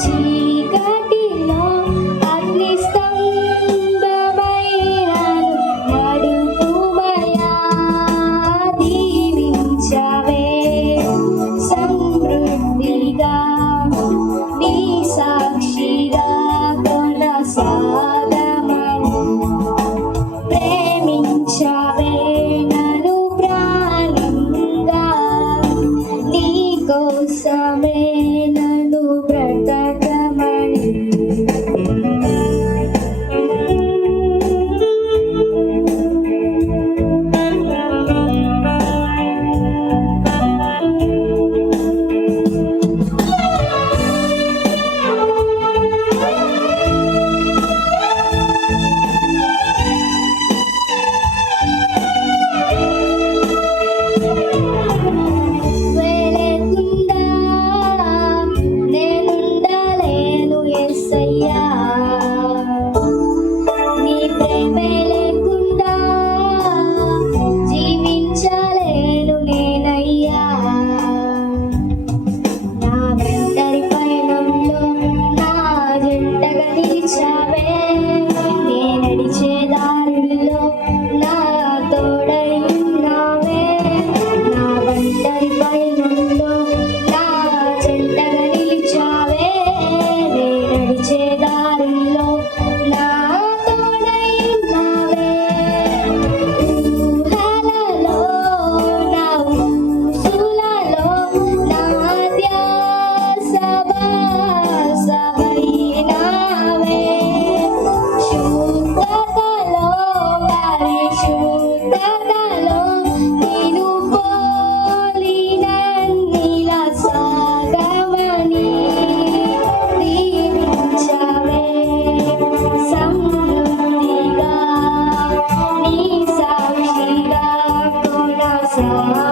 ছিল さ。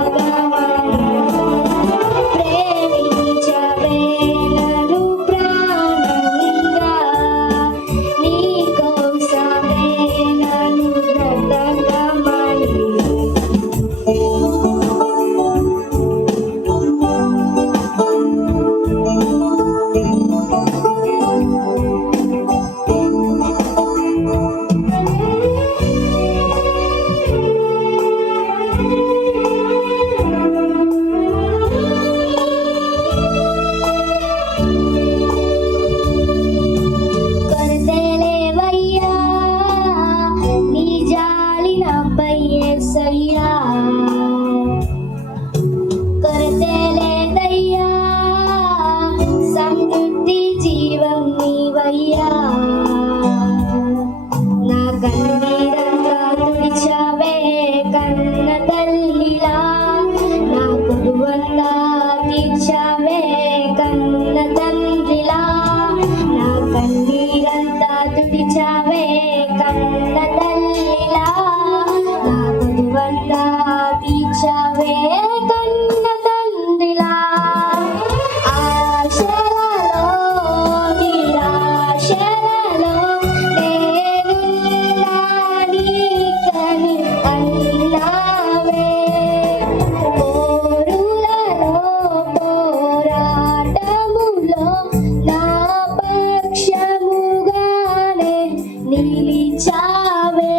నిలిచావే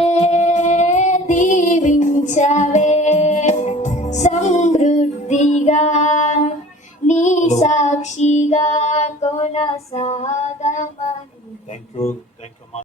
దీవించవే. సమృద్ధిగా నీ సాక్షిగా కొనసాగమని. థ్యాంక్